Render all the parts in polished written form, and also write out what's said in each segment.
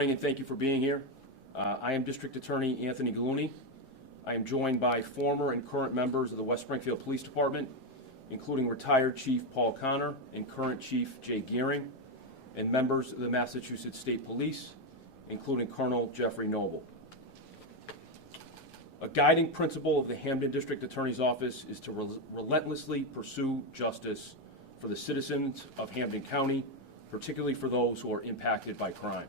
And thank you for being here. I am District Attorney Anthony Gallooni. I am joined by former and current members of the West Springfield Police Department, including retired Chief Paul Connor and current Chief Jay Gearing, and members of the Massachusetts State Police, including Colonel Jeffrey Noble. A guiding principle of the Hampden District Attorney's Office is to relentlessly pursue justice for the citizens of Hampden County, particularly for those who are impacted by crime.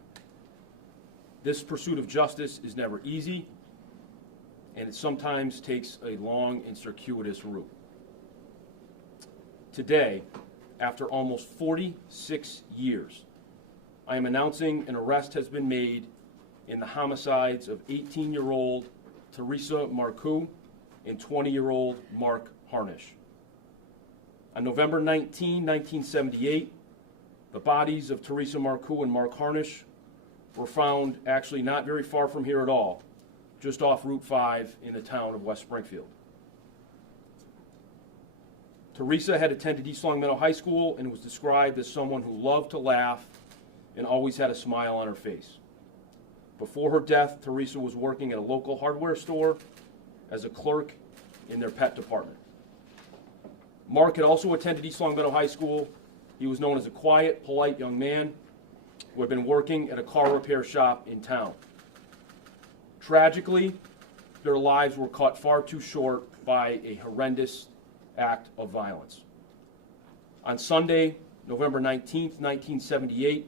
This pursuit of justice is never easy, and it sometimes takes a long and circuitous route. Today, after almost 46 years, I am announcing an arrest has been made in the homicides of 18-year-old Teresa Marcoux and 20-year-old Mark Harnish. On November 19, 1978, the bodies of Teresa Marcoux and Mark Harnish were found actually not very far from here at all, just off Route 5 in the town of West Springfield. Teresa had attended East Longmeadow High School and was described as someone who loved to laugh and always had a smile on her face. Before her death, Teresa was working at a local hardware store as a clerk in their pet department. Mark had also attended East Longmeadow High School. He was known as a quiet, polite young man who had been working at a car repair shop in town. Tragically, their lives were cut far too short by a horrendous act of violence. On Sunday, November 19, 1978,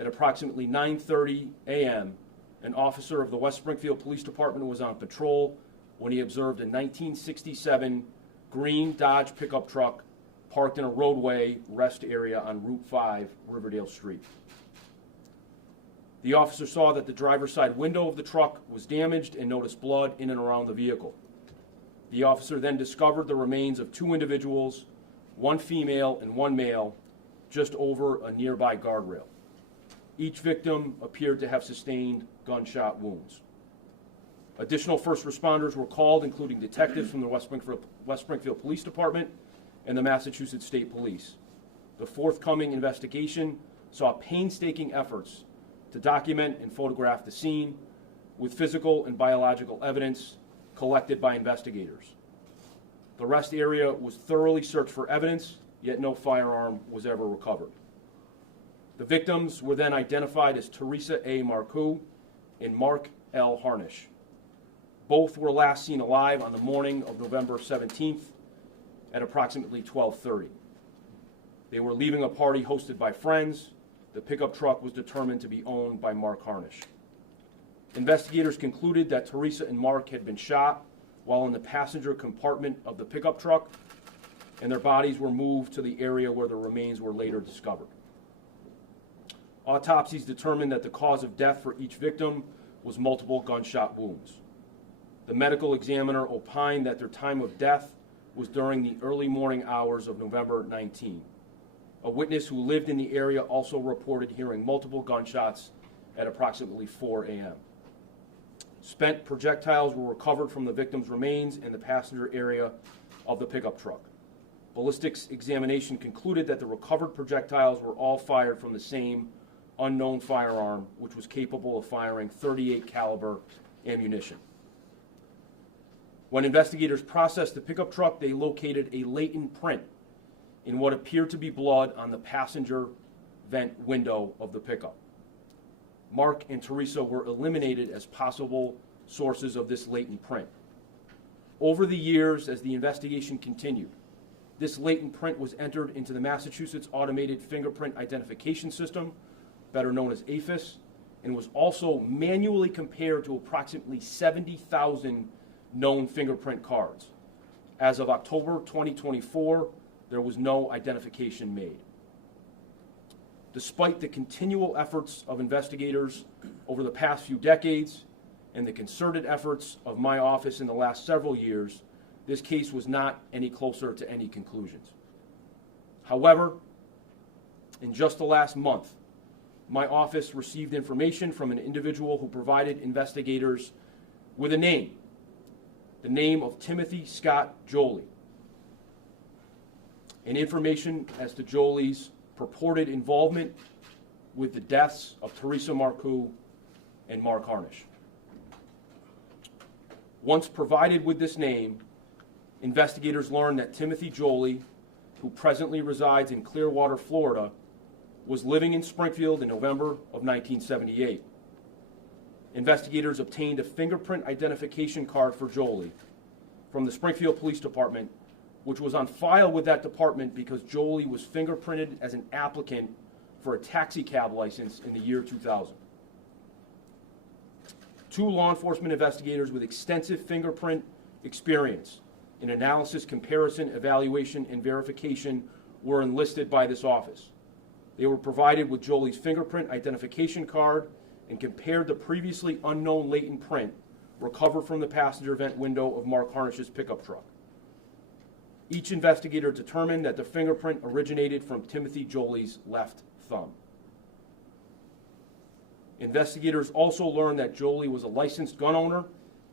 at approximately 9:30 a.m., an officer of the West Springfield Police Department was on patrol when he observed a 1967 green Dodge pickup truck parked in a roadway rest area on Route 5, Riverdale Street. The officer saw that the driver's side window of the truck was damaged and noticed blood in and around the vehicle. The officer then discovered the remains of two individuals, one female and one male, just over a nearby guardrail. Each victim appeared to have sustained gunshot wounds. Additional first responders were called, including detectives from the West Springfield Police Department and the Massachusetts State Police. The forthcoming investigation saw painstaking efforts to document and photograph the scene with physical and biological evidence collected by investigators. The rest area was thoroughly searched for evidence, yet no firearm was ever recovered. The victims were then identified as Teresa A. Marcoux and Mark L. Harnish. Both were last seen alive on the morning of November 17th at approximately 12:30. They were leaving a party hosted by friends. The pickup truck was determined to be owned by Mark Harnish. Investigators concluded that Teresa and Mark had been shot while in the passenger compartment of the pickup truck, and their bodies were moved to the area where the remains were later discovered. Autopsies determined that the cause of death for each victim was multiple gunshot wounds. The medical examiner opined that their time of death was during the early morning hours of November 19. A witness who lived in the area also reported hearing multiple gunshots at approximately 4 a.m. Spent projectiles were recovered from the victim's remains in the passenger area of the pickup truck. Ballistics examination concluded that the recovered projectiles were all fired from the same unknown firearm, which was capable of firing .38 caliber ammunition. When investigators processed the pickup truck, they located a latent print in what appeared to be blood on the passenger vent window of the pickup. Mark and Teresa were eliminated as possible sources of this latent print. Over the years, as the investigation continued, this latent print was entered into the Massachusetts Automated Fingerprint Identification System, better known as AFIS, and was also manually compared to approximately 70,000 known fingerprint cards. As of October 2024, there was no identification made. Despite the continual efforts of investigators over the past few decades and the concerted efforts of my office in the last several years, this case was not any closer to any conclusions. However, in just the last month, my office received information from an individual who provided investigators with a name, the name of Timothy Scott Jolie, and information as to Jolie's purported involvement with the deaths of Teresa Marcoux and Mark Harnish. Once provided with this name, investigators learned that Timothy Jolie, who presently resides in Clearwater, Florida, was living in Springfield in November of 1978. Investigators obtained a fingerprint identification card for Jolie from the Springfield Police Department, which was on file with that department because Jolie was fingerprinted as an applicant for a taxi cab license in the year 2000. Two law enforcement investigators with extensive fingerprint experience in analysis, comparison, evaluation, and verification were enlisted by this office. They were provided with Jolie's fingerprint identification card and compared the previously unknown latent print recovered from the passenger vent window of Mark Harnish's pickup truck. Each investigator determined that the fingerprint originated from Timothy Jolie's left thumb. Investigators also learned that Jolie was a licensed gun owner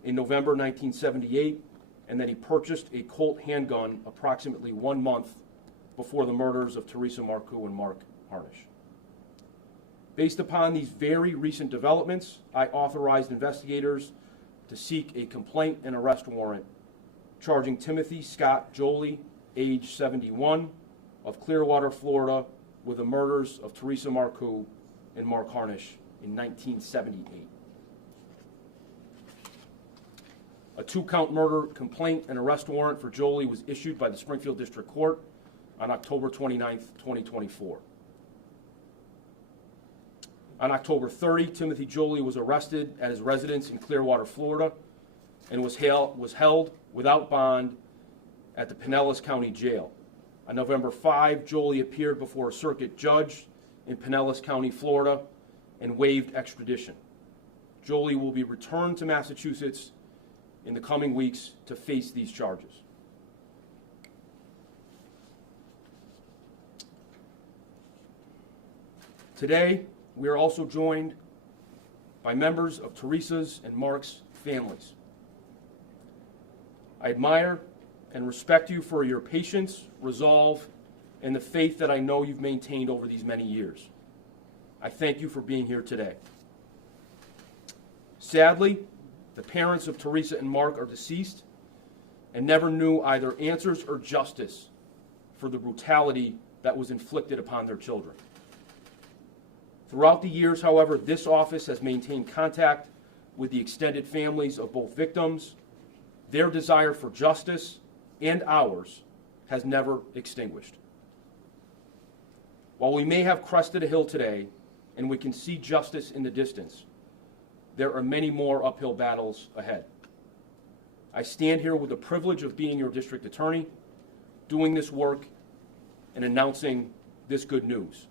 in November 1978 and that he purchased a Colt handgun approximately 1 month before the murders of Teresa Marcoux and Mark Harnish. Based upon these very recent developments, I authorized investigators to seek a complaint and arrest warrant charging Timothy Scott Jolie, age 71, of Clearwater, Florida, with the murders of Teresa Marcoux and Mark Harnish in 1978. A 2-count murder complaint and arrest warrant for Jolie was issued by the Springfield District Court on October 29, 2024. On October 30, Timothy Jolie was arrested at his residence in Clearwater, Florida, and was held without bond at the Pinellas County Jail. On November 5, Jolie appeared before a circuit judge in Pinellas County, Florida, and waived extradition. Jolie will be returned to Massachusetts in the coming weeks to face these charges. Today, we are also joined by members of Teresa's and Mark's families. I admire and respect you for your patience, resolve, and the faith that I know you've maintained over these many years. I thank you for being here today. Sadly, the parents of Teresa and Mark are deceased and never knew either answers or justice for the brutality that was inflicted upon their children. Throughout the years, however, this office has maintained contact with the extended families of both victims. Their desire for justice and ours has never extinguished. While we may have crested a hill today and we can see justice in the distance, there are many more uphill battles ahead. I stand here with the privilege of being your district attorney, doing this work, and announcing this good news.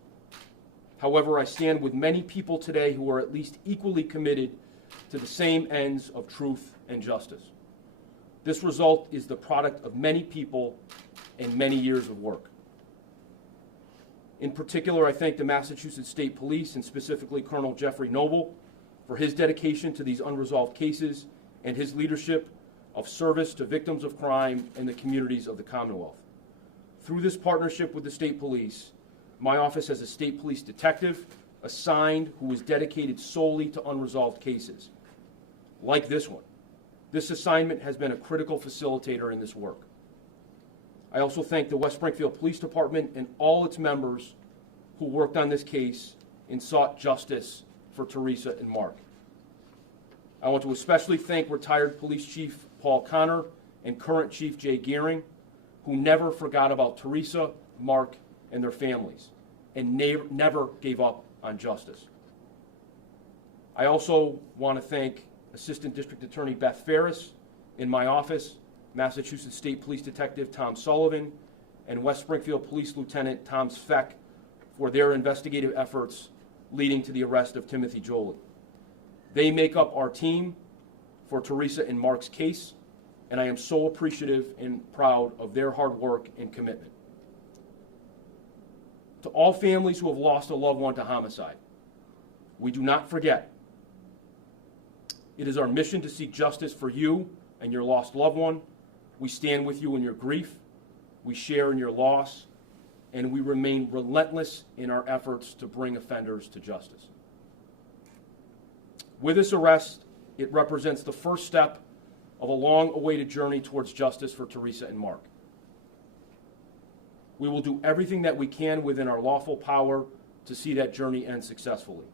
However, I stand with many people today who are at least equally committed to the same ends of truth and justice. This result is the product of many people and many years of work. In particular, I thank the Massachusetts State Police and specifically Colonel Jeffrey Noble for his dedication to these unresolved cases and his leadership of service to victims of crime and the communities of the Commonwealth. Through this partnership with the State Police, my office has a State Police detective assigned who is dedicated solely to unresolved cases, like this one. This assignment has been a critical facilitator in this work. I also thank the West Springfield Police Department and all its members who worked on this case and sought justice for Teresa and Mark. I want to especially thank retired Police Chief Paul Connor and current Chief Jay Gearing, who never forgot about Teresa, Mark, and their families, and never gave up on justice. I also want to thank Assistant District Attorney Beth Ferris in my office, Massachusetts State Police Detective Tom Sullivan, and West Springfield Police Lieutenant Tom Sveck for their investigative efforts leading to the arrest of Timothy Jolie. They make up our team for Teresa and Mark's case, and I am so appreciative and proud of their hard work and commitment. To all families who have lost a loved one to homicide, we do not forget. It is our mission to seek justice for you and your lost loved one. We stand with you in your grief. We share in your loss. and we remain relentless in our efforts to bring offenders to justice. With this arrest, it represents the first step of a long-awaited journey towards justice for Teresa and Mark. We will do everything that we can within our lawful power to see that journey end successfully.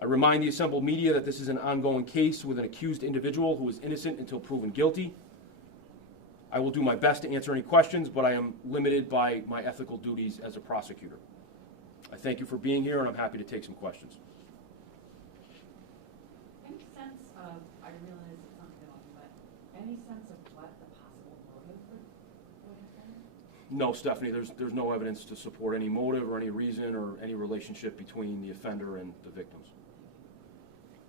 I remind the assembled media that this is an ongoing case with an accused individual who is innocent until proven guilty. I will do my best to answer any questions, but I am limited by my ethical duties as a prosecutor. I thank you for being here, and I'm happy to take some questions. Any sense of, I realize it's not film, but any sense of what the possible motive would have been? No, Stephanie, there's no evidence to support any motive or any reason or any relationship between the offender and the victims.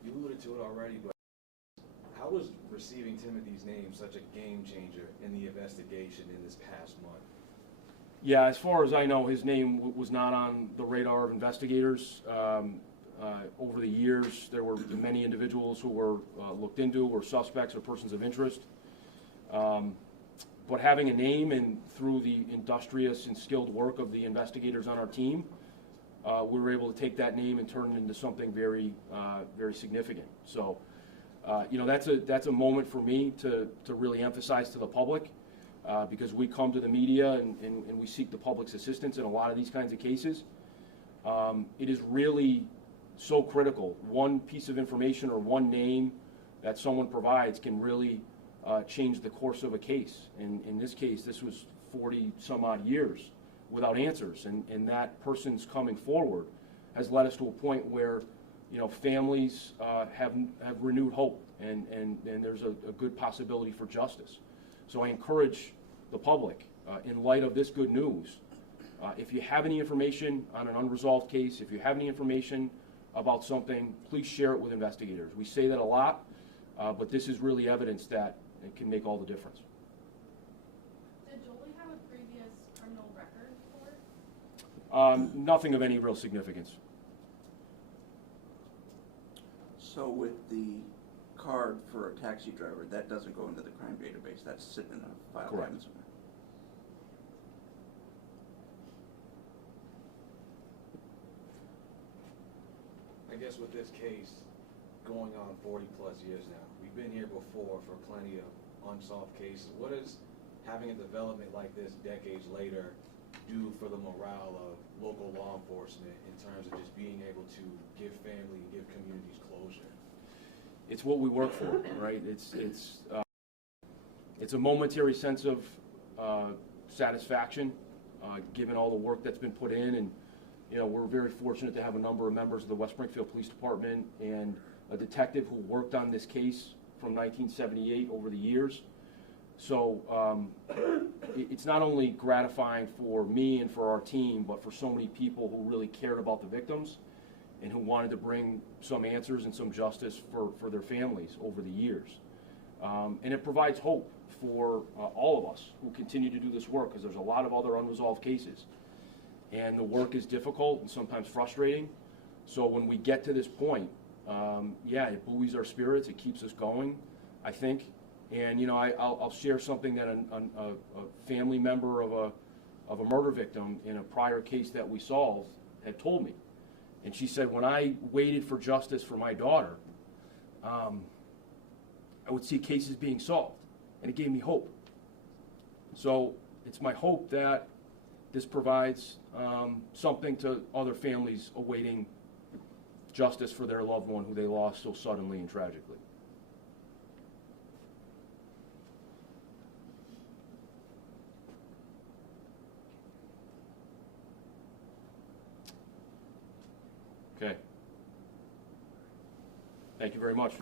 You alluded to it already, but how was receiving Timothy's name such a game changer in the investigation in this past month? Yeah, as far as I know, his name was not on the radar of investigators. Over the years, there were many individuals who were looked into, were suspects or persons of interest. But having a name, and through the industrious and skilled work of the investigators on our team, we were able to take that name and turn it into something very, very significant. So, you know, that's a moment for me to really emphasize to the public, because we come to the media and we seek the public's assistance in a lot of these kinds of cases. It is really so critical. One piece of information or one name that someone provides can really change the course of a case. And in this case, this was 40 some odd years without answers, and that person's coming forward has led us to a point where, you know, families have renewed hope, and there's a good possibility for justice. So I encourage the public, in light of this good news, if you have any information on an unresolved case, if you have any information about something, please share it with investigators. We say that a lot, but this is really evidence that it can make all the difference. Did Jolie have a previous criminal record for it? Nothing of any real significance. So with the card for a taxi driver, that doesn't go into the crime database, that's sitting in a file Correct. cabinet somewhere. I guess with this case going on 40 plus years now, we've been here before for plenty of unsolved cases. What does having a development like this decades later do for the morale of local law enforcement in terms of just being able to give family and give communities closure? It's what we work for, right? It's a momentary sense of satisfaction, given all the work that's been put in, and you know, we're very fortunate to have a number of members of the West Springfield Police Department and a detective who worked on this case from 1978 over the years. So it's not only gratifying for me and for our team, but for so many people who really cared about the victims and who wanted to bring some answers and some justice for their families over the years. And it provides hope for all of us who continue to do this work, because there's a lot of other unresolved cases. And the work is difficult and sometimes frustrating. So when we get to this point, yeah, it buoys our spirits, it keeps us going, I think. And you know, I'll share something that a family member of a murder victim in a prior case that we solved had told me. And she said, when I waited for justice for my daughter, I would see cases being solved, and it gave me hope. So it's my hope that this provides something to other families awaiting justice for their loved one who they lost so suddenly and tragically. Okay. Thank you very much.